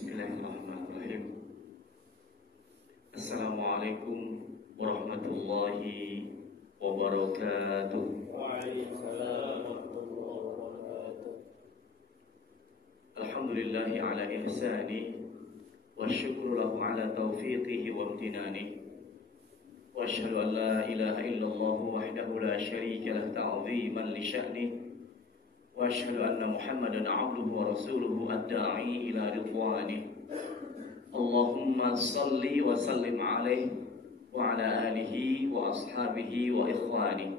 Bismillahirrahmanirrahim. Assalamualaikum warahmatullahi wabarakatuh. Waalaikumsalam warahmatullahi wabarakatuh. Alhamdulillahi ala ihsani wa syukru lahu ala taufiqihi wa amtinani. Wa asyhadu an la ilaha illallah wahdahu la syarika lah ta'ziman li sya'nihi. Wa asyhadu anna Muhammadan 'abduhu wa rasuluhu ad-da'i ila ridwanihi. Allahumma salli wa sallim alaihi wa ala alihi wa ashabihi wa ikhwani.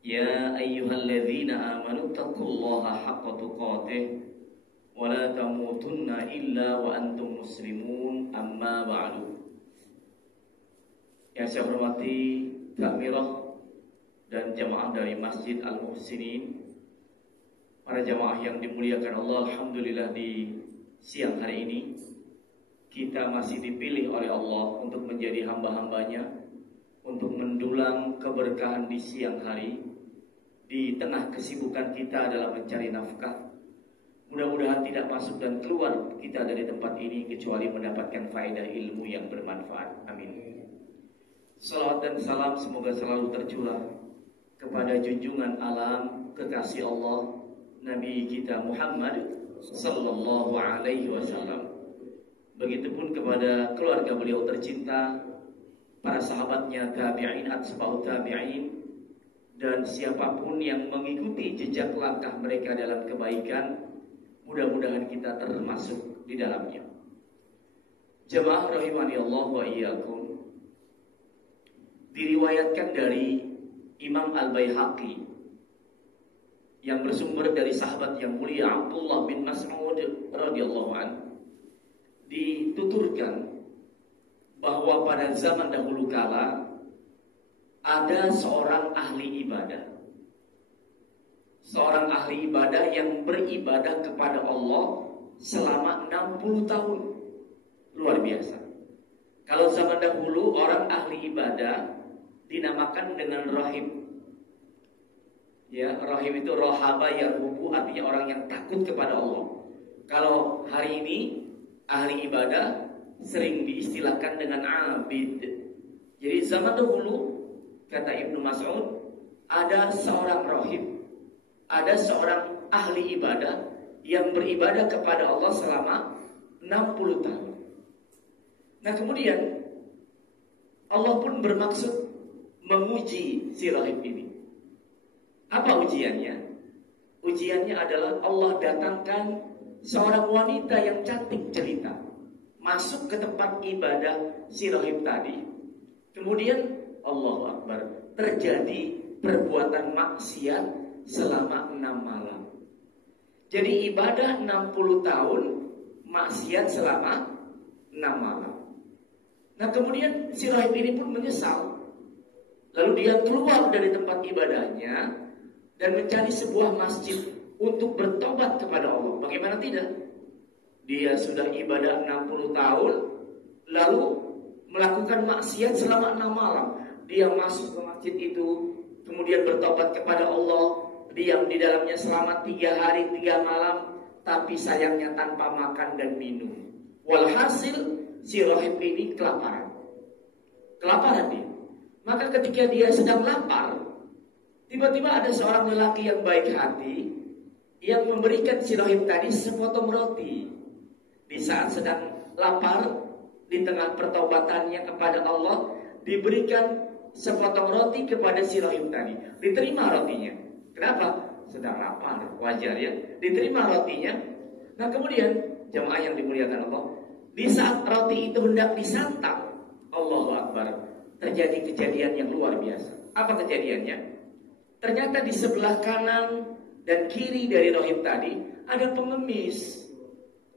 Ya ayyuhalladzina amanu taqullaha haqqa tuqatih wa la tamutunna illa wa antum muslimun, amma ba'du. Yang saya hormati takmirah dan jamaah dari Masjid Al-Muhsinin, para jamaah yang dimuliakan Allah. Alhamdulillah, di siang hari ini kita masih dipilih oleh Allah untuk menjadi hamba-hambanya, untuk mendulang keberkahan di siang hari. Di tengah kesibukan kita dalam mencari nafkah, mudah-mudahan tidak masuk dan keluar kita dari tempat ini kecuali mendapatkan faedah ilmu yang bermanfaat. Amin. Salawat dan salam semoga selalu tercurah kepada junjungan alam kekasih Allah, Nabi kita Muhammad sallallahu alaihi wasallam. Begitupun kepada keluarga beliau tercinta, para sahabatnya, tabi'in, atba'ut tabi'in, dan siapapun yang mengikuti jejak langkah mereka dalam kebaikan. Mudah-mudahan kita termasuk di dalamnya. Jemaah rahimani Allah wa iyyakum. Diriwayatkan dari Imam Al-Baihaqi yang bersumber dari sahabat yang mulia Abdullah bin Mas'ud radhiyallahu anhu, dituturkan bahwa pada zaman dahulu kala ada seorang ahli ibadah. Seorang ahli ibadah yang beribadah kepada Allah selama 60 tahun. Luar biasa. Kalau zaman dahulu orang ahli ibadah dinamakan dengan rahib. Ya, rahib itu rohaba yarhubu, artinya orang yang takut kepada Allah. Kalau hari ini ahli ibadah sering diistilahkan dengan abid. Jadi zaman dahulu, kata Ibnu Mas'ud, ada seorang rahib, ada seorang ahli ibadah yang beribadah kepada Allah selama 60 tahun. Nah, kemudian Allah pun bermaksud menguji si rahib ini. Apa ujiannya? Ujiannya adalah Allah datangkan seorang wanita yang cantik jelita masuk ke tempat ibadah si rahib tadi. Kemudian Allahu Akbar, terjadi perbuatan maksiat selama 6 malam. Jadi ibadah 60 tahun, maksiat selama 6 malam. Nah, kemudian si rahib ini pun menyesal. Lalu dia keluar dari tempat ibadahnya dan mencari sebuah masjid untuk bertobat kepada Allah. Bagaimana tidak? Dia sudah ibadah 60 tahun, lalu melakukan maksiat selama 6 malam. Dia masuk ke masjid itu, kemudian bertobat kepada Allah, diam di dalamnya selama 3 hari 3 malam, tapi sayangnya tanpa makan dan minum. Walhasil si rahib ini kelaparan. Kelaparan dia. Maka ketika dia sedang lapar, tiba-tiba ada seorang lelaki yang baik hati yang memberikan si rahib tadi sepotong roti. Di saat sedang lapar, di tengah pertaubatannya kepada Allah, diberikan sepotong roti kepada si rahib tadi. Diterima rotinya. Kenapa? Sedang lapar, wajar ya. Diterima rotinya. Nah, kemudian jemaah yang dimuliakan Allah, di saat roti itu hendak disantap, Allahu Akbar, terjadi kejadian yang luar biasa. Apa kejadiannya? Ternyata di sebelah kanan dan kiri dari rahib tadi ada pengemis,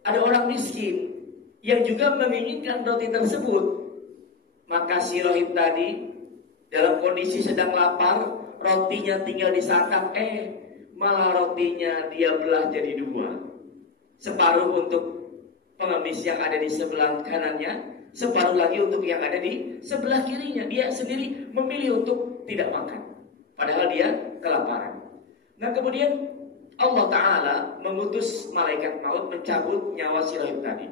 ada orang miskin yang juga menginginkan roti tersebut. Maka si rahib tadi dalam kondisi sedang lapar, rotinya tinggal disantap, malah rotinya dia belah jadi 2. Separuh untuk pengemis yang ada di sebelah kanannya, separuh lagi untuk yang ada di sebelah kirinya. Dia sendiri memilih untuk tidak makan, padahal dia kelaparan. Nah, kemudian Allah Ta'ala mengutus malaikat maut mencabut nyawa si rahib tadi.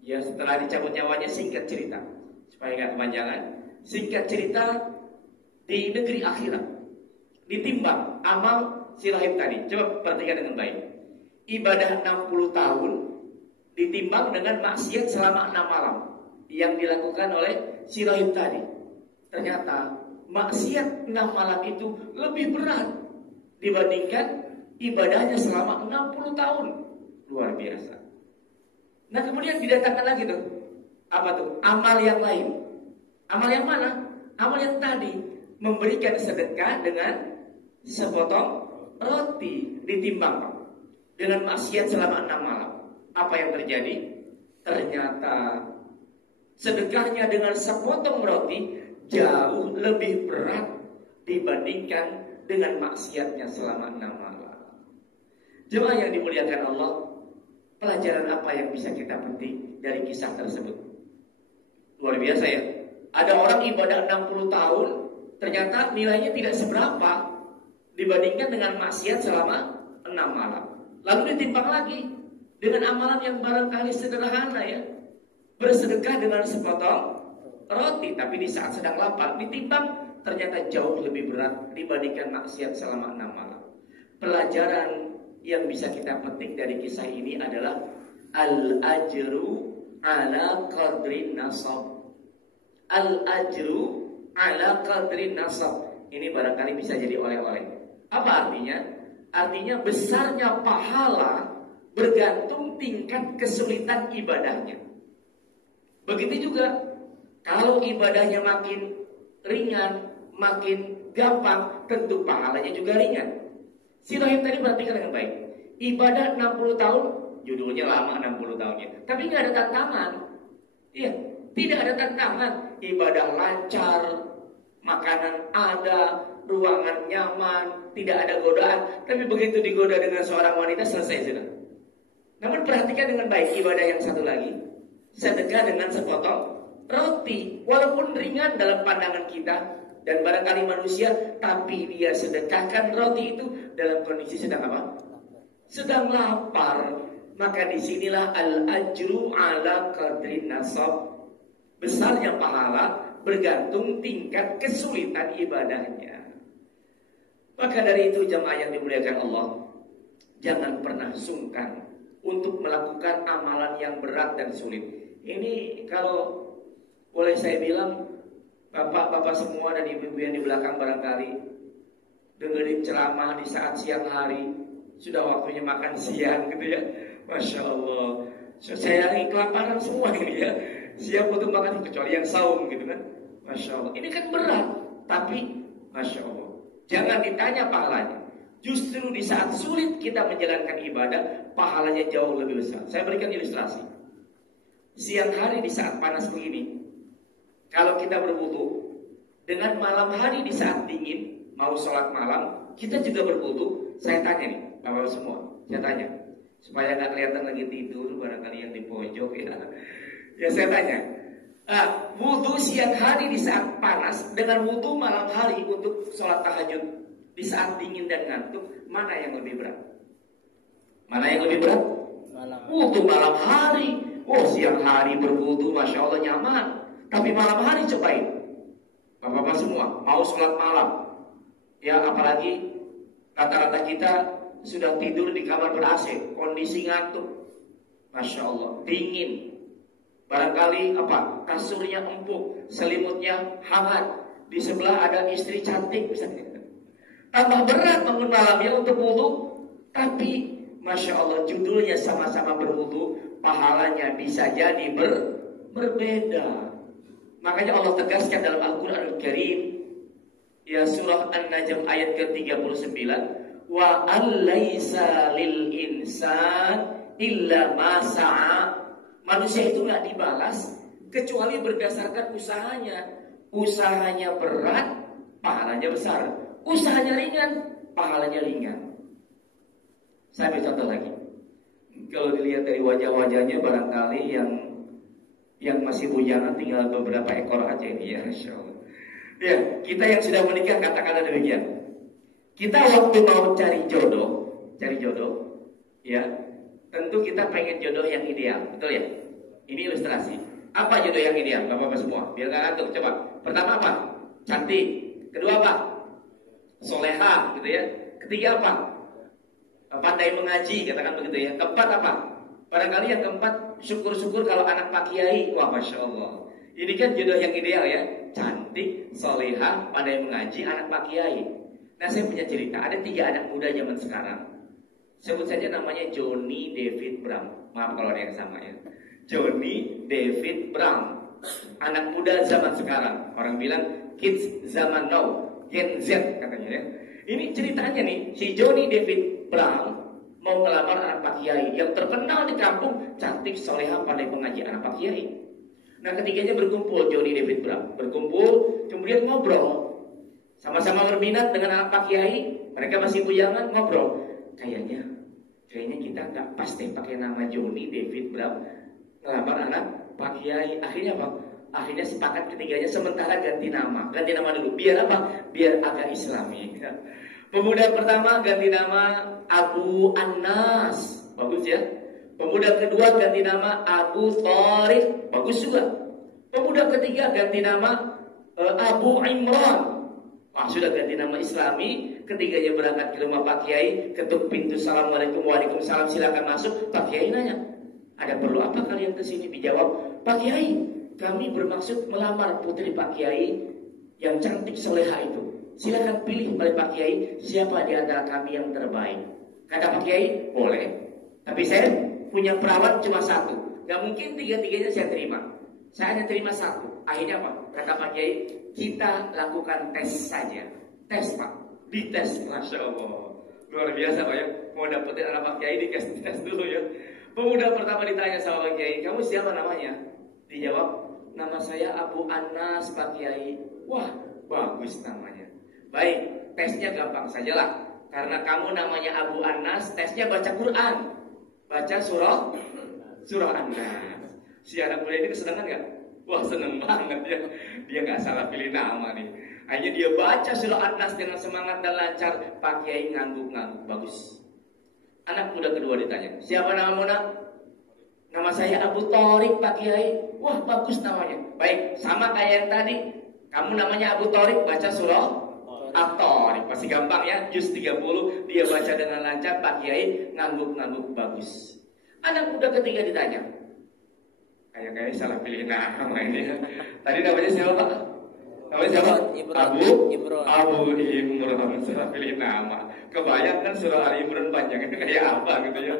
Ya, setelah dicabut nyawanya, singkat cerita, supaya nggak kepanjangan, singkat cerita, di negeri akhirat ditimbang amal si rahib tadi. Coba perhatikan dengan baik. Ibadah 60 tahun ditimbang dengan maksiat selama 6 malam yang dilakukan oleh si rahib tadi. Ternyata maksiat 6 malam itu lebih berat dibandingkan ibadahnya selama 60 tahun. Luar biasa. Nah, kemudian didatangkan lagi tuh. Apa tuh? Amal yang lain. Amal yang mana? Amal yang tadi, memberikan sedekah dengan sepotong roti, ditimbang dengan maksiat selama 6 malam. Apa yang terjadi? Ternyata sedekahnya dengan sepotong roti jauh lebih berat dibandingkan dengan maksiatnya selama 6 malam. Jemaah yang dimuliakan Allah, pelajaran apa yang bisa kita petik dari kisah tersebut? Luar biasa ya. Ada orang ibadah 60 tahun, ternyata nilainya tidak seberapa dibandingkan dengan maksiat selama 6 malam. Lalu ditimbang lagi dengan amalan yang barangkali sederhana ya, bersedekah dengan sepotong roti, tapi di saat sedang lapar, ditimbang ternyata jauh lebih berat dibandingkan maksiat selama 6 malam. Pelajaran yang bisa kita petik dari kisah ini adalah al-ajru ala qadrin nasab. Al-ajru ala qadrin nasab. Ini barangkali bisa jadi oleh-oleh. Apa artinya? Artinya besarnya pahala bergantung tingkat kesulitan ibadahnya. Begitu juga kalau ibadahnya makin ringan, makin gampang, tentu pahalanya juga ringan. Si rahib tadi perhatikan dengan baik. Ibadah 60 tahun, judulnya lama 60 tahunnya, tapi nggak ada tantangan. Iya, tidak ada tantangan. Ibadah lancar, makanan ada, ruangan nyaman, tidak ada godaan. Tapi begitu digoda dengan seorang wanita, selesai sudah. Namun perhatikan dengan baik ibadah yang satu lagi, sedekah dengan sepotong roti. Walaupun ringan dalam pandangan kita dan barangkali manusia, tapi dia sedekahkan roti itu dalam kondisi sedang apa? Sedang lapar. Maka disinilah al-ajru ala qadrin nasab. Besarnya pahala bergantung tingkat kesulitan ibadahnya. Maka dari itu jemaah yang dimuliakan Allah, jangan pernah sungkan untuk melakukan amalan yang berat dan sulit. Ini kalau boleh saya bilang, bapak-bapak semua dan ibu-ibu yang di belakang barangkali dengerin ceramah di saat siang hari, sudah waktunya makan siang gitu ya. Masya Allah, saya lagi kelaparan semua ini ya, siap untuk makan, kecuali yang saum gitu kan. Masya Allah, ini kan berat, tapi Masya Allah, jangan ditanya pahalanya. Justru di saat sulit kita menjalankan ibadah, pahalanya jauh lebih besar. Saya berikan ilustrasi. Siang hari di saat panas begini, kalau kita berwudu, dengan malam hari di saat dingin, mau sholat malam, kita juga berwudu. Saya tanya nih, bapak semua, saya tanya, supaya nggak kelihatan lagi tidur, barangkali yang di pojok ya. Ya saya tanya, wudu siang hari di saat panas dengan wudu malam hari untuk sholat tahajud di saat dingin dan ngantuk, mana yang lebih berat? Mana yang lebih berat? Wudu malam hari. Oh, siang hari berwudu, Masya Allah nyaman. Tapi malam hari cobain, bapak-bapak semua mau sholat malam, ya apalagi rata-rata kita sudah tidur di kamar ber-AC, kondisi ngantuk, Masya Allah, dingin. Barangkali apa? Kasurnya empuk, selimutnya hangat, di sebelah ada istri cantik misalnya. Tambah berat bangun malamnya untuk wudu, tapi Masya Allah judulnya sama-sama berwudu, pahalanya bisa jadi berbeda. Makanya Allah tegaskan dalam Al-Quranul Karim, ya surah An-Najm ayat ke-39, wa al-laisa lil insan illa ma sa'a. Manusia itu nggak dibalas kecuali berdasarkan usahanya. Usahanya berat, pahalanya besar. Usahanya ringan, pahalanya ringan. Saya ambil contoh lagi. Kalau dilihat dari wajah-wajahnya barangkali yang masih bujangan tinggal beberapa ekor aja ini ya, Masya Allah. Ya, kita yang sudah menikah katakanlah demikian. Kita waktu mau cari jodoh, cari jodoh, ya. Tentu kita pengen jodoh yang ideal, betul ya? Ini ilustrasi. Apa jodoh yang ideal, bapak-bapak semua? Biar nggak ngantuk, coba. Pertama apa? Cantik. Kedua apa? Soleha, gitu ya. Ketiga apa? Pandai mengaji, katakan begitu ya. Keempat apa? Barangkali yang keempat, syukur-syukur kalau anak Pak Kiai. Wah, Masya Allah. Ini kan jodoh yang ideal ya. Cantik, soleha, pandai mengaji, anak Pak Kiai. Nah, saya punya cerita. Ada 3 anak muda zaman sekarang. Sebut saja namanya Johnny David Brown. Maaf kalau ada yang sama ya. Johnny David Brown. Anak muda zaman sekarang. Orang bilang kids zaman now, Gen Z katanya ya. Ini ceritanya nih, si Johnny David Brown mau melamar anak Pak Kiai yang terkenal di kampung, cantik, soleha, pandai mengaji, anak Pak Kiai. Nah, ketiganya berkumpul, Johnny David Brown berkumpul, kemudian ngobrol, sama-sama berminat dengan anak Pak Kiai. Mereka masih bujangan, ngobrol. Kayaknya kita nggak pas deh pakai nama Johnny David Brown ngelamar anak Pak Kiai. Akhirnya apa? Akhirnya sepakat ketiganya sementara ganti nama dulu. Biar apa? Biar agak Islami. Pemuda pertama ganti nama Abu Anas, bagus ya. Pemuda kedua ganti nama Abu Thariq, bagus juga. Pemuda ketiga ganti nama Abu Imran. Sudah ganti nama Islami. Ketiganya berangkat ke rumah Pak Kiai, ketuk pintu, assalamualaikum, waalaikumsalam, silakan masuk. Pak Kiai nanya, ada perlu apa kalian kesini? Dijawab, Pak Kiai, kami bermaksud melamar putri Pak Kiai yang cantik soleha itu. Silakan pilih oleh Pak Kiai siapa di antara kami yang terbaik. Kata Pak Kiai, boleh. Tapi saya punya perawat cuma 1. Gak mungkin 3-tiganya saya terima. Saya hanya terima 1. Akhirnya apa? Kata Pak Kiai, kita lakukan tes saja. Tes Pak. Dites, Masya Allah. Luar biasa Pak ya. Mau dapetin anak Pak Kiai, tes dulu ya. Pemuda pertama ditanya sama Pak Kiai, kamu siapa namanya? Dijawab, nama saya Abu Anas Pak Kiai. Wah, bagus namanya. Baik, tesnya gampang sajalah. Karena kamu namanya Abu Anas, tesnya baca Quran. Baca surah An-Nas. Si anak muda ini kesenangan gak? Wah, seneng banget ya. Dia gak salah pilih nama nih. Hanya dia baca surah An-Nas dengan semangat dan lancar. Pak Kiai ngangguk-ngangguk, bagus. Anak muda kedua ditanya, siapa namamu nak? Nama saya Abu Thariq Pak Kiai. Wah, bagus namanya. Baik, sama kayak yang tadi. Kamu namanya Abu Thariq, baca surah At-Thariq. Masih gampang ya, juz 30. Dia baca dengan lancar, Pak Kiai ngangguk-ngangguk, bagus. Anak muda ketiga ditanya, kayak salah pilih nama ini. Tadi namanya siapa Pak? Namanya siapa? Abu Imran. Salah pilih nama. Kebayang kan surah Ali Imran panjangnya kayak apa gitu ya.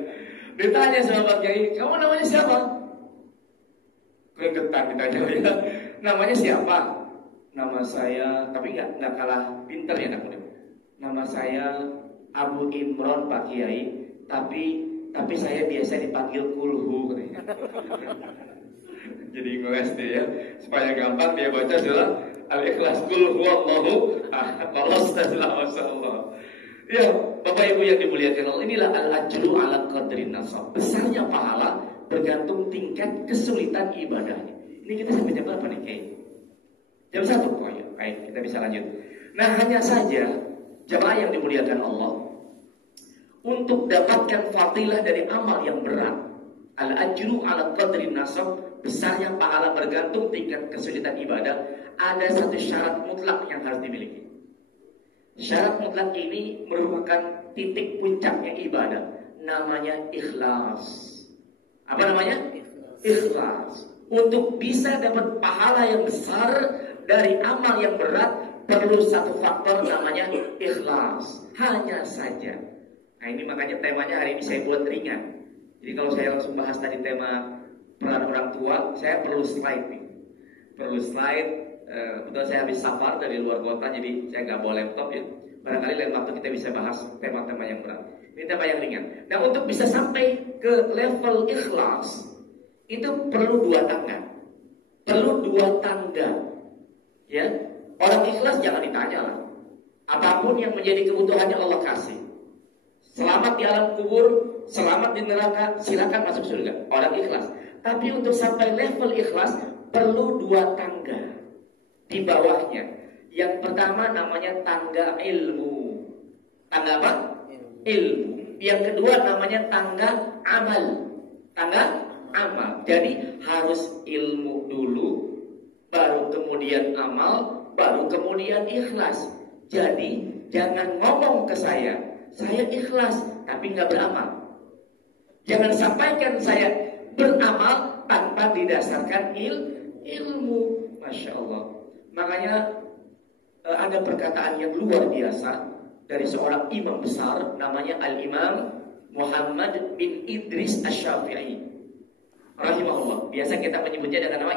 Ditanya sama Pak Kiai, kamu namanya siapa? Gregetan ditanya ya. Namanya siapa? Nama saya, tapi nggak kalah pinter ya anak muda. Nama saya Abu Imran Pak Kiai, tapi saya biasa dipanggil Kulhu katanya. Jadi ngeles deh ya, supaya gampang dia baca surah Al-Ikhlas, Qul huwallahu ahad. Masyaallah. Ya, Bapak Ibu yang dimuliakan Allah, inilah al-ajru ala qadrin nasab. Besarnya pahala bergantung tingkat kesulitan ibadahnya. Ini kita sampai jam berapa nih Kiai? Jam 1. Oh ya, baik, kita bisa lanjut. Nah, hanya saja jamaah yang dimuliakan Allah, untuk dapatkan fadilah dari amal yang berat, al-ajru ala qadrin nasab, besarnya pahala bergantung tingkat kesulitan ibadah, ada satu syarat mutlak yang harus dimiliki. Syarat mutlak ini merupakan titik puncaknya ibadah, namanya ikhlas. Apa namanya? Ikhlas. Untuk bisa dapat pahala yang besar dari amal yang berat, perlu satu faktor namanya ikhlas. Hanya saja. Nah, ini makanya temanya hari ini saya buat ringan. Jadi kalau saya langsung bahas tadi tema peran orang tua, saya perlu slide nih. Perlu slide. Betul, saya habis safar dari luar kota, jadi saya nggak bawa laptop ya. Barangkali lain waktu kita bisa bahas tema-tema yang berat. Ini tema yang ringan. Nah, untuk bisa sampai ke level ikhlas, itu perlu 2 tangga. Perlu 2 tangga. Ya, orang ikhlas jangan ditanya lah. Apapun yang menjadi kebutuhannya Allah kasih. Selamat di alam kubur, selamat di neraka, silakan masuk surga. Orang ikhlas. Tapi untuk sampai level ikhlas perlu 2 tangga di bawahnya. Yang pertama namanya tangga ilmu. Tangga apa? Ilmu. Yang kedua namanya tangga amal. Tangga amal. Jadi harus ilmu dulu, baru kemudian amal, baru kemudian ikhlas. Jadi jangan ngomong ke saya ikhlas tapi nggak beramal. Jangan sampaikan saya beramal tanpa didasarkan ilmu. Masya Allah. Makanya ada perkataan yang luar biasa dari seorang imam besar namanya Al-Imam Muhammad bin Idris Asy-Syafi'i rahimahullah. Biasa kita menyebutnya dengan nama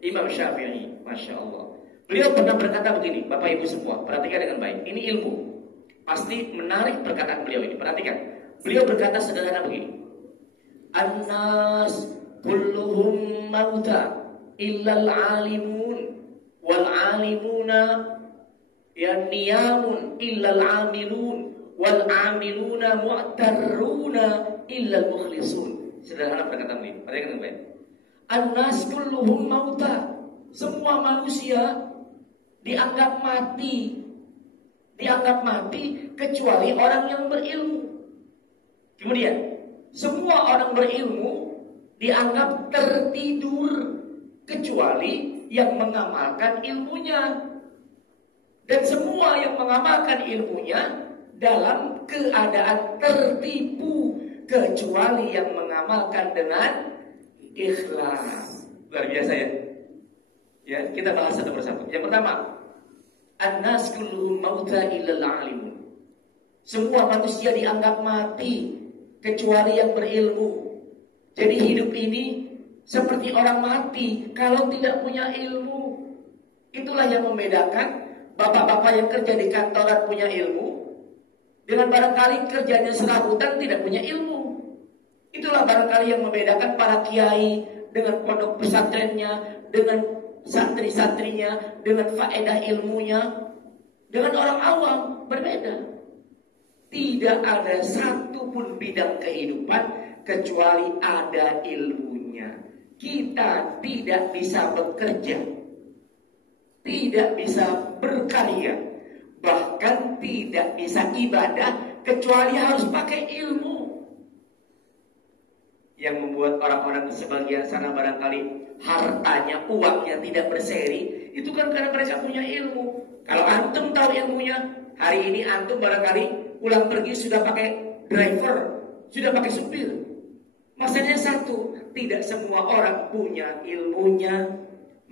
Imam Syafi'i. Masya Allah. Beliau pernah berkata begini, Bapak Ibu semua, perhatikan dengan baik. Ini ilmu. Pasti menarik perkataan beliau ini. Perhatikan. Beliau berkata sederhana begini. An-nas kulluhum mauta illal alimun wal alimuna niyamun illal amilun wal amiluna mu'tarruna illal mukhlisun. Sederhana perkataan ini. Perhatikan dengan baik. An-nas kulluhum mauta. Semua manusia dianggap mati. Dianggap mati kecuali orang yang berilmu. Kemudian semua orang berilmu dianggap tertidur kecuali yang mengamalkan ilmunya. Dan semua yang mengamalkan ilmunya dalam keadaan tertipu kecuali yang mengamalkan dengan ikhlas. Luar biasa ya. Ya, kita bahas satu persatu. Yang pertama, an-nas kulluhum mauta illal alimun. Semua manusia dianggap mati kecuali yang berilmu. Jadi hidup ini seperti orang mati kalau tidak punya ilmu. Itulah yang membedakan bapak-bapak yang kerja di kantoran punya ilmu dengan barangkali kerjanya serabutan tidak punya ilmu. Itulah barangkali yang membedakan para kiai dengan pondok pesantrennya, dengan santri-santrinya, dengan faedah ilmunya, dengan orang awam berbeda. Tidak ada satupun bidang kehidupan kecuali ada ilmunya. Kita tidak bisa bekerja, tidak bisa berkarya, bahkan tidak bisa ibadah kecuali harus pakai ilmu. Yang membuat orang-orang sebagian sana barangkali hartanya, uangnya tidak berseri, itu kan karena mereka punya ilmu. Kalau antum tahu ilmunya, hari ini antum barangkali pulang pergi sudah pakai driver, sudah pakai supir. Maksudnya satu, tidak semua orang punya ilmunya.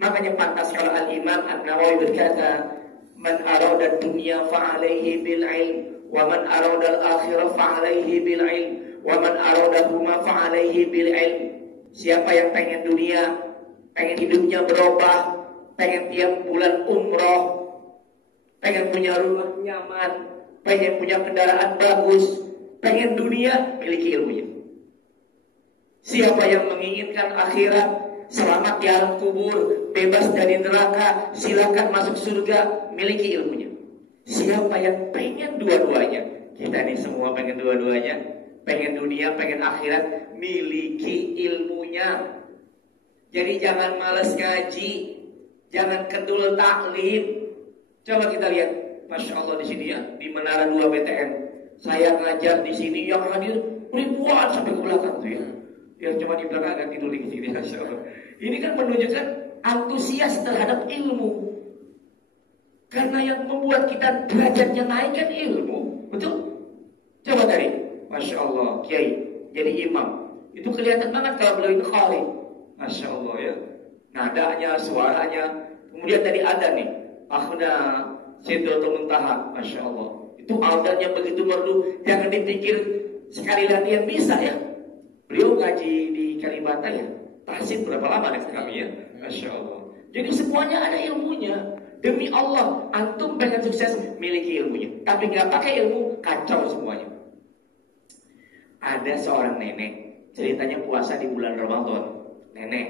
Makanya pantas kalau Al-Imam An-Nawawi berkata, man arada dunya fa'alaihi bil ilm, wa man arada al-akhirah fa'alaihi bil ilm, wa man aradahuma fa'alaihi bil ilm. Siapa yang pengen dunia, pengen hidupnya berubah, pengen tiap bulan umroh, pengen punya rumah nyaman, pengen punya kendaraan bagus, pengen dunia, miliki ilmunya. Siapa yang menginginkan akhirat, selamat di alam kubur, bebas dari neraka, silakan masuk surga, miliki ilmunya. Siapa yang pengen dua-duanya, kita nih semua pengen dua-duanya, pengen dunia, pengen akhirat, miliki ilmunya. Jadi jangan malas ngaji, jangan kendul taklim. Coba kita lihat, Masya Allah di sini ya, di Menara 2 BTN. Saya ngajar di sini, yang hadir ribuan sampai ke belakang tuh ya. Yang cuma di belakang agak tidur di sini, Masya Allah. Ini kan menunjukkan antusias terhadap ilmu. Karena yang membuat kita derajatnya naik kan ilmu, betul? Coba tadi, Masya Allah, Kiai jadi imam, itu kelihatan banget kalau beliau itu khali. Masya Allah ya, nadanya, suaranya. Kemudian tadi ada nih, Akhna Sidratul Muntaha, Masya Allah. Itu adanya begitu merdu, jangan dipikir sekali latihan bisa ya. Beliau ngaji di Kalibata ya, tahsin berapa lama nih kami ya, Masya Allah. Jadi semuanya ada ilmunya. Demi Allah, antum pengen sukses, miliki ilmunya. Tapi nggak pakai ilmu, kacau semuanya. Ada seorang nenek, ceritanya puasa di bulan Ramadan. Nenek,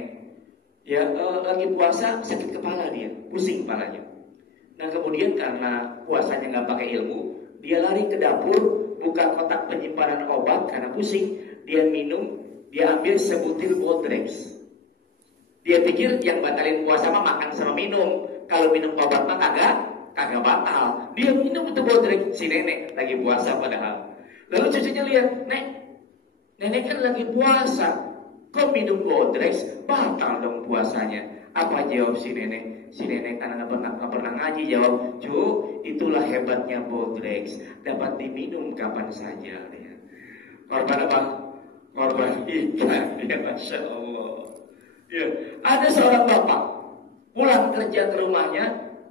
ya lagi puasa sakit kepala dia, pusing kepalanya. Nah kemudian karena puasanya nggak pakai ilmu, dia lari ke dapur, buka kotak penyimpanan obat karena pusing. Dia minum, dia ambil sebutir Bodrex. Dia pikir yang batalin puasa mah makan sama minum. Kalau minum obat mah kagak batal. Dia minum itu Bodrex, si nenek lagi puasa padahal. Lalu cucunya lihat, nenek kan lagi puasa, kok minum Bodrex, batal dong puasanya. Apa jawab si nenek? Si nenek karena nggak pernah ngaji jawab, cu, itulah hebatnya Bodrex, dapat diminum kapan saja. Ya. Korban apa? Korban ikan. Ya, Masya Allah. Ya. Ada seorang bapak pulang kerja ke rumahnya,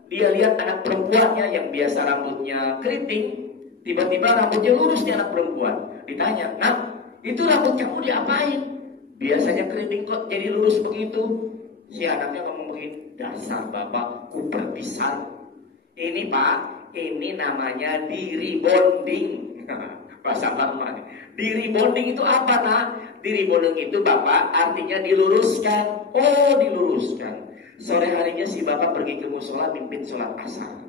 dia lihat anak perempuannya yang biasa rambutnya keriting, tiba-tiba rambutnya lurus nih anak perempuan. Ditanya, "Nak, itu rambut kamu diapain? Biasanya keriting kok jadi lurus begitu?" Si anaknya ngomong begini, "Dasar bapak, kuper pisang. Ini pak, ini namanya diri bonding." Bahasa lama nih. Diri bonding itu apa nak? Diri bonding itu bapak artinya diluruskan. Oh, diluruskan. Sore harinya si bapak pergi ke musola mimpin sholat asar.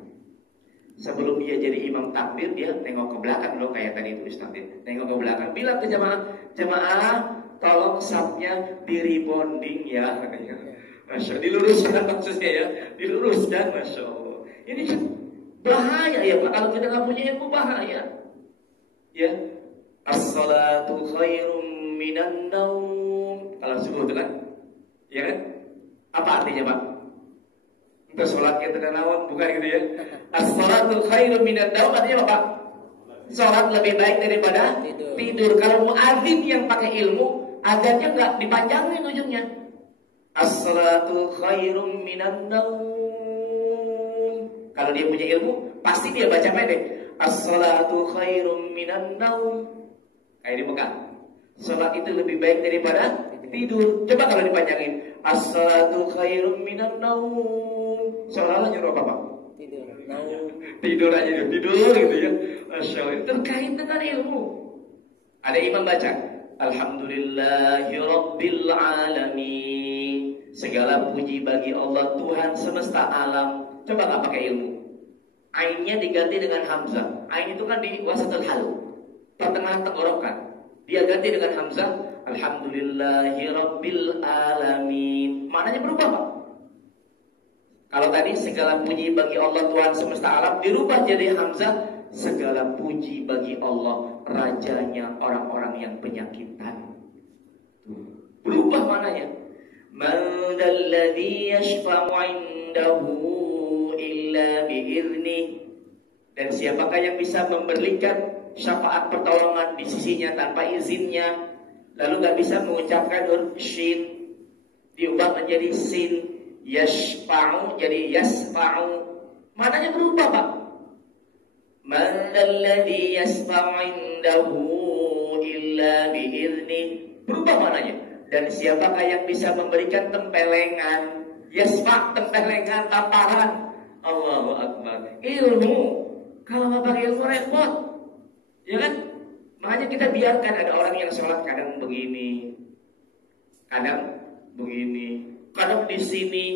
Sebelum dia jadi imam takbir, dia nengok ke belakang loh, kayak tadi itu Ustaz. Nengok ke belakang, bilang ke jemaah, tolong sapnya diri bonding ya. Masya Allah, diluruskan maksudnya ya, diluruskan, Masya Allah. Ini kan bahaya ya Pak, kalau kita nggak punya ilmu bahaya. Ya, as-salatu khairum minan naum. Kalau subuh itu kan, ya kan? Apa artinya Pak? Untuk sholat kita naon, bukan gitu ya? As-salatu khairum minan naum artinya apa Pak? Sholat lebih baik daripada tidur. Kalau muadzin yang pakai ilmu, azannya nggak dipanjangin ujungnya. As-salatu khairum minan naum. Kalau dia punya ilmu, pasti dia baca pendek. As-salatu khairum minan naum. Kayak di Mekah. Salat itu lebih baik daripada tidur. Coba kalau dipanjangin. As-salatu khairum minan naum. Seolah-olah nyuruh apa Pak? Tidur. Naum. Tidur aja, tidur gitu ya. Masya Allah. Terkait dengan ilmu. Ada imam baca, Alhamdulillahi Rabbil Alamin. Segala puji bagi Allah Tuhan semesta alam. Coba nggak pakai ilmu. Ainnya diganti dengan hamzah. Ain itu kan di wasatul hal, pertengahan tenggorokan. Dia ganti dengan hamzah. Alhamdulillahi Rabbil Alamin. Maknanya berubah Pak. Kalau tadi segala puji bagi Allah Tuhan semesta alam, dirubah jadi hamzah. Segala puji bagi Allah rajanya orang-orang yang penyakitan. Berubah maknanya. Man dalladhi yashfa'u 'indahu illa bi'idnih. Dan siapakah yang bisa memberikan syafaat pertolongan di sisinya tanpa izinnya? Lalu gak bisa mengucapkan huruf shin, diubah menjadi sin. Yashfa'u jadi yasfa'u. Maknanya berubah Pak. Man dalladhi yashfa'u 'indahu illa bi'idnih. Berubah maknanya. Dan siapakah yang bisa memberikan tempelengan? Yasfa' tempelengan, tamparan. Allahu Akbar. Ilmu. Kalau nggak pakai ilmu repot, ya kan? Makanya kita biarkan ada orang yang sholat kadang begini, kadang begini, kadang di sini,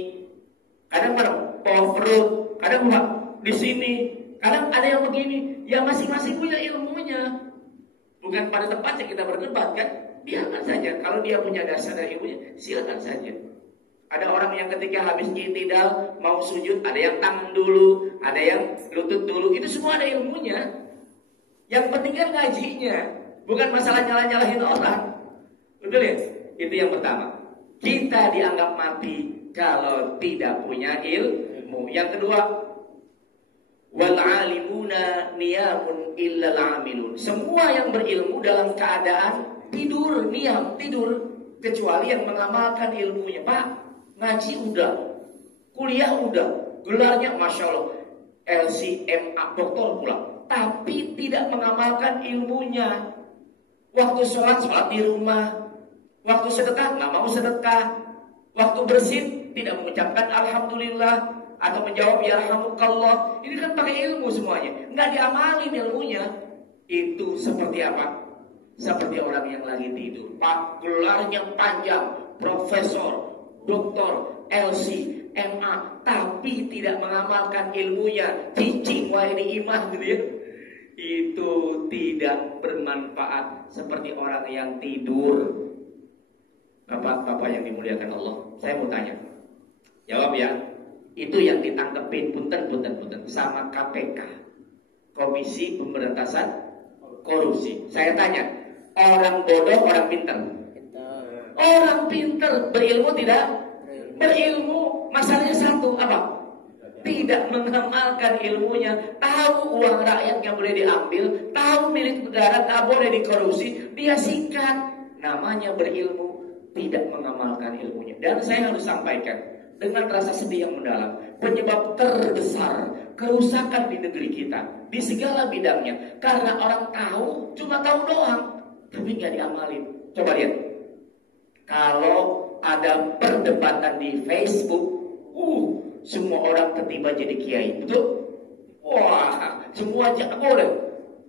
kadang power perut, kadang di sini, kadang ada yang begini. Ya masing-masing punya ilmunya. Bukan pada tempatnya kita berdebat kan? Biarkan saja. Kalau dia punya dasar dari ilmunya, silakan saja. Ada orang yang ketika habis i'tidal mau sujud, ada yang tangan dulu, ada yang lutut dulu. Itu semua ada ilmunya. Yang penting kan ngajinya, bukan masalah nyalah-nyalahin orang. Betul ya? Itu yang pertama. Kita dianggap mati kalau tidak punya ilmu. Yang kedua, wal alimuna niyamun illal amilun. Semua yang berilmu dalam keadaan tidur, niam, tidur, kecuali yang mengamalkan ilmunya. Pak, ngaji udah, kuliah udah, gelarnya Masya Allah, LCMA, doktor pula, tapi tidak mengamalkan ilmunya. Waktu sholat di rumah, waktu sedekah nggak mau sedekah, waktu bersin tidak mengucapkan Alhamdulillah atau menjawab Yarhamukallah. Ini kan pakai ilmu semuanya, nggak diamalin ilmunya. Itu seperti apa? Seperti orang yang lagi tidur. Pak, gelarnya panjang, profesor, doktor, LC, MA, tapi tidak mengamalkan ilmunya. Cicing wae di imah gitu ya. Itu tidak bermanfaat seperti orang yang tidur. Bapak-bapak yang dimuliakan Allah, saya mau tanya. Jawab ya. Itu yang ditangkepin punten sama KPK, Komisi Pemberantasan korupsi. Saya tanya, orang bodoh, orang pintar? Pintar. Orang pintar, berilmu tidak? Berilmu. Masalahnya satu, apa? Tidak mengamalkan ilmunya. Tahu uang rakyat nggak boleh diambil, tahu milik negara nggak boleh dikorupsi, dia sikat. Namanya berilmu, tidak mengamalkan ilmunya. Dan saya harus sampaikan dengan rasa sedih yang mendalam, penyebab terbesar kerusakan di negeri kita di segala bidangnya karena orang tahu, cuma tahu doang, tapi nggak diamalin. Coba lihat, kalau ada perdebatan di Facebook, semua orang tertiba jadi kiai, betul? Wah, semua boleh.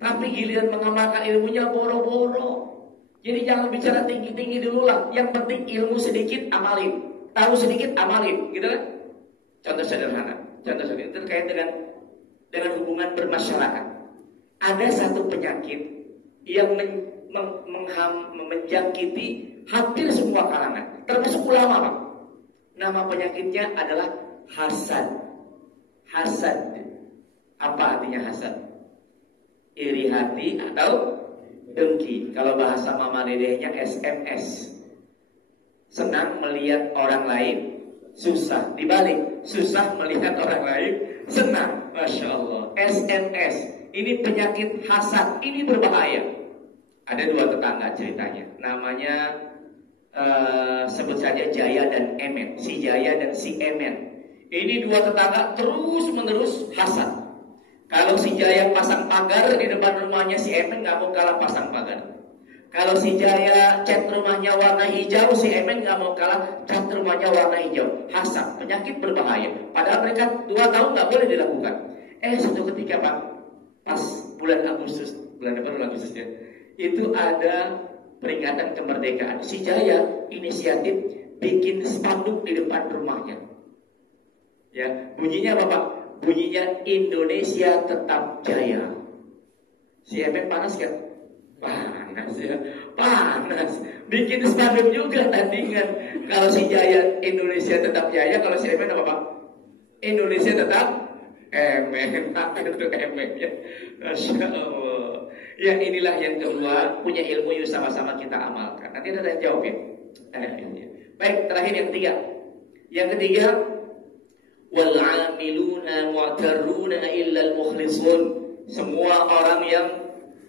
Tapi giliran mengamalkan ilmunya boro-boro. Jadi jangan bicara tinggi-tinggi dulu lah. Yang penting ilmu sedikit amalin, tahu sedikit amalin, gitu kan? Contoh sederhana, terkait dengan hubungan bermasyarakat. Ada satu penyakit yang menjangkiti hampir semua kalangan, termasuk ulama, Pak. Nama penyakitnya adalah hasad. Hasad. Apa artinya hasad? Iri hati atau dengki. Kalau bahasa mama dedehnya SMS. Senang melihat orang lain susah. Dibalik, susah melihat orang lain senang. Masya Allah. SMS. Ini penyakit hasad. Ini berbahaya. Ada dua tetangga ceritanya. Namanya sebut saja Jaya dan Emen. Si Jaya dan si Emen. Ini dua tetangga terus menerus hasad. Kalau si Jaya pasang pagar di depan rumahnya, si Emen nggak mau kalah pasang pagar. Kalau si Jaya cat rumahnya warna hijau, si Emen nggak mau kalah cat rumahnya warna hijau. Hasad, penyakit berbahaya. Padahal mereka 2 tahun nggak boleh dilakukan. Suatu ketika, Pak, pas bulan Agustus, bulan depan bulan Agustus ya, itu ada peringatan kemerdekaan. Si Jaya inisiatif bikin spanduk di depan rumahnya. Ya, bunyinya apa, Pak? Bunyinya Indonesia tetap jaya. Si Emen panas kan? Panas ya, panas. Bikin spanduk juga tandingan. Kalau si Jaya Indonesia tetap jaya, kalau si Emen apa, Pak? Indonesia tetap Emen. Untuk Emen ya. Masya Allah. Ya, inilah yang kedua, punya ilmu yuk sama-sama kita amalkan. Nanti ada yang jawab ya. Baik, terakhir yang ketiga. Yang ketiga, wal 'amiluna mu'taruna illal mukhlisun. Semua orang yang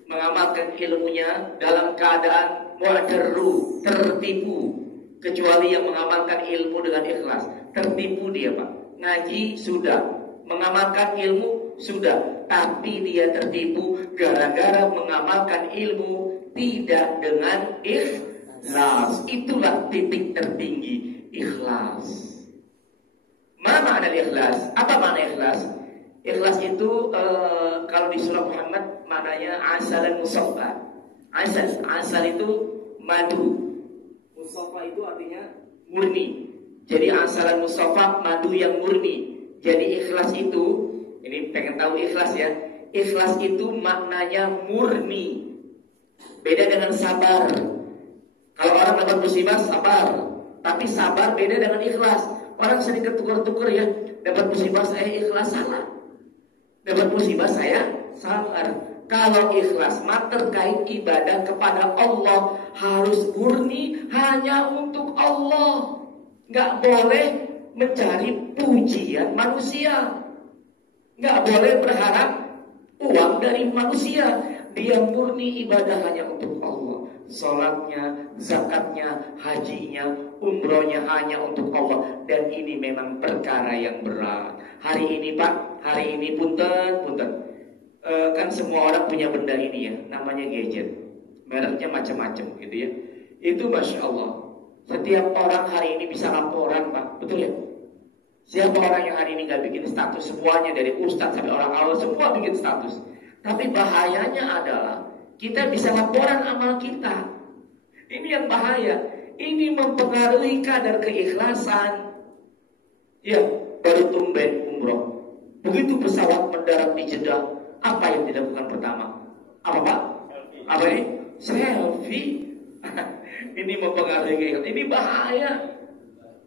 mengamalkan ilmunya dalam keadaan mu'tarru, tertipu, kecuali yang mengamalkan ilmu dengan ikhlas. Tertipu dia, Pak. Ngaji sudah, mengamalkan ilmu sudah, tapi dia tertipu gara-gara mengamalkan ilmu tidak dengan ikhlas. Itulah titik tertinggi, ikhlas. Mana makna ikhlas? Apa makna ikhlas? Ikhlas itu kalau di surah Muhammad maknanya asalan musaffa. Asal itu madu. Musaffa itu artinya murni. Jadi asalan musaffa, madu yang murni. Jadi ikhlas itu, ini pengen tahu ikhlas ya. Ikhlas itu maknanya murni. Beda dengan sabar. Kalau orang dapat musibah sabar, tapi sabar beda dengan ikhlas. Orang sering ketukar-tukar ya. Dapat musibah saya ikhlas, salah. Dapat musibah saya sabar. Kalau ikhlas mah terkait ibadah kepada Allah, harus murni hanya untuk Allah. Gak boleh mencari pujian manusia. Gak boleh berharap uang dari manusia. Dia murni ibadah hanya untuk Allah. Salatnya, zakatnya, hajinya, umrohnya hanya untuk Allah. Dan ini memang perkara yang berat. Hari ini, Pak, hari ini punten. Kan semua orang punya benda ini ya, namanya gadget. Mereknya macam-macam gitu ya. Itu Masya Allah. Setiap orang hari ini bisa laporan, Pak, betul ya? Siapa orang yang hari ini gak bikin status? Semuanya dari ustadz sampai orang awal semua bikin status. Tapi bahayanya adalah kita bisa laporan amal kita. Ini yang bahaya. Ini mempengaruhi kadar keikhlasan. Ya, baru tumben umroh. Begitu pesawat mendarat di Jeddah, apa yang dilakukan pertama? Apa, Pak? Apa ini? Selfie. Ini mempengaruhi keikhlasan. Ini bahaya.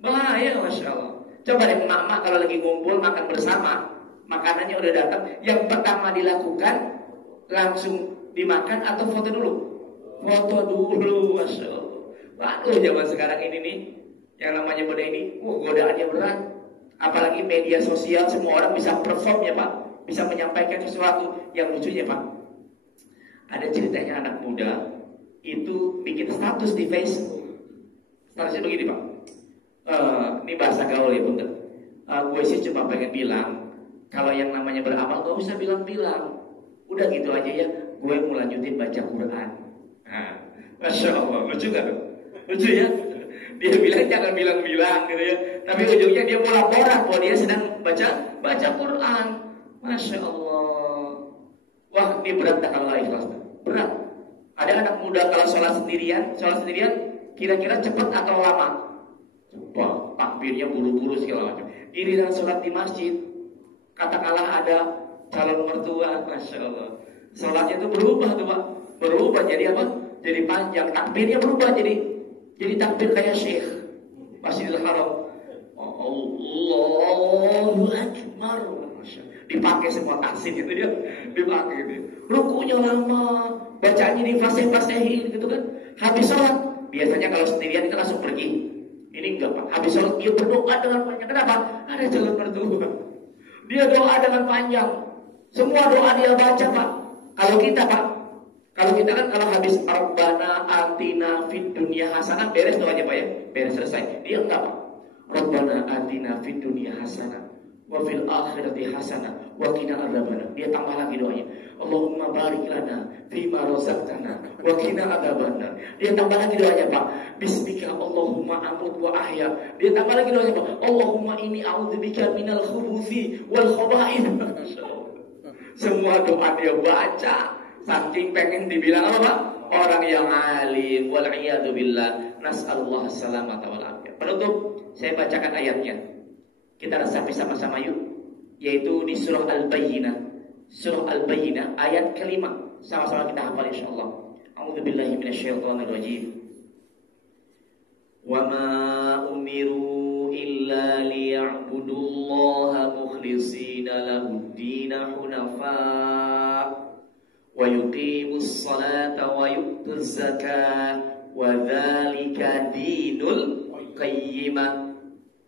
Bahaya, Masya Allah. Coba deh emak-emak kalau lagi ngumpul makan bersama, makanannya udah datang, yang pertama dilakukan langsung Dimakan atau foto dulu? Foto dulu, Masya Allah. Waduh, zaman sekarang ini nih, yang namanya benda ini, godaannya berat. Apalagi media sosial, semua orang bisa perform ya Pak, bisa menyampaikan sesuatu. Yang lucunya Pak, ada ceritanya anak muda itu bikin status di Facebook. Statusnya begini Pak, ini bahasa gaul ya Bunda. Gue sih cuma pengen bilang, kalau yang namanya beramal gak usah bilang-bilang, udah gitu aja ya, gue mau lanjutin baca Quran. Nah, Masya Allah, lucu gak? Lucu ya? Dia bilang jangan bilang-bilang gitu ya, tapi ujungnya dia mau laporan bahwa dia sedang baca Quran. Masya Allah. Wah, ini berat tak kalau ikhlas? Berat. Ada anak muda kalau sholat sendirian kira-kira cepat atau lama? Cepat, takbirnya buru-buru segala macam. Giliran sholat di masjid, katakanlah ada calon mertua, Masya Allah, sholatnya itu berubah tuh Pak. Berubah jadi apa? Jadi panjang, takbirnya berubah jadi takbir kayak Syekh Masjidil Haram. Allahu Akbar. Dipakai semua taksin itu ya, dipakai itu. Rukunya lama, bacanya di fasih-fasihin gitu kan. Habis sholat, biasanya kalau sendirian kita langsung pergi. Ini enggak Pak, habis sholat dia berdoa dengan panjang. Kenapa? Ada calon mertua. Dia doa dengan panjang. Semua doa dia baca Pak. Kalau kita kan kalau habis Rabbana atina fid dunya hasanah, beres doanya Pak ya, beres selesai. Dia enggak Pak. Rabbana atina fid dunya hasanah wa fil akhirati hasanah wa qina adzabannar. Dia tambah lagi doanya. Allahumma barik lana fima razaqtana wa qina adzabannar. Dia tambah lagi doanya Pak. Bismika Allahumma amut wa ahya. Dia tambah lagi doanya Pak. Allahumma inni a'udzubika minal khubuthi wal khaba'ith. Semua doa dia baca. Saking pengen dibilang apa Pak? Orang yang alim. Wal'iyadu billah. Nas'alullah salamata wal afiyah. Penutup, saya bacakan ayatnya. Kita resapi sama-sama yuk. Yaitu di surah Al-Bayyinah. Surah Al-Bayyinah ayat kelima. Sama-sama kita hafal insyaAllah. A'udzubillahi minasyaitonirrajim. Wa ma umiru illa liya'budullaha mukhlishina lahud-dina hunafa wa yuqimus salata wa yu'tuz zakata wa dzalika dinul qayyimah.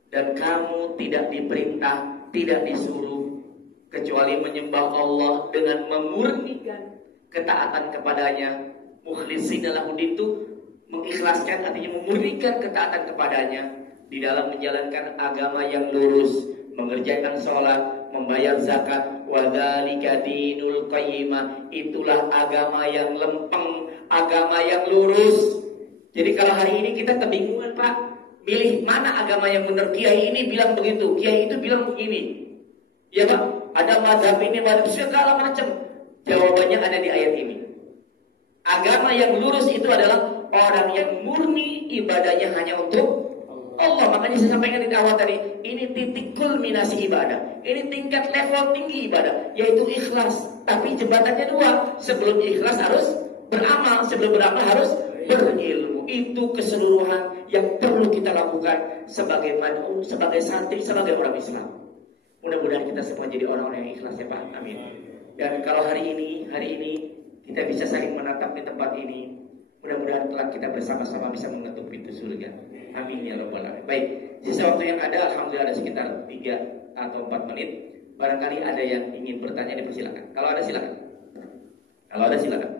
Dan kamu tidak diperintah, tidak disuruh kecuali menyembah Allah dengan memurnikan ketaatan kepadanya. Mukhlishina lahud-din itu mengikhlaskan, artinya memurnikan ketaatan kepadanya di dalam menjalankan agama yang lurus, mengerjakan sholat, membayar zakat. Wa dzalika dinul qayyimah, itulah agama yang lempeng, agama yang lurus. Jadi kalau hari ini kita kebingungan Pak, pilih mana agama yang benar. Kiai ini bilang begitu, kiai itu bilang begini. Ya Pak, ada mazhab ini, mazhab segala macam. Jawabannya ada di ayat ini. Agama yang lurus itu adalah orang yang murni ibadahnya hanya untuk Allah. Makanya saya sampaikan di awal tadi, ini titik kulminasi ibadah. Ini tingkat level tinggi ibadah, yaitu ikhlas. Tapi jembatannya dua. Sebelum ikhlas harus beramal, sebelum beramal harus berilmu. Itu keseluruhan yang perlu kita lakukan sebagai mad'u, sebagai santri, sebagai orang Islam. Mudah-mudahan kita semua jadi orang-orang yang ikhlas ya Pak. Amin. Dan kalau hari ini kita bisa saling menatap di tempat ini, mudah-mudahan telah kita bersama-sama bisa mengetuk pintu surga. Amin ya rabbal alamin. Baik, sisa waktu yang ada alhamdulillah ada sekitar 3 atau 4 menit. Barangkali ada yang ingin bertanya, dipersilakan. Kalau ada silakan.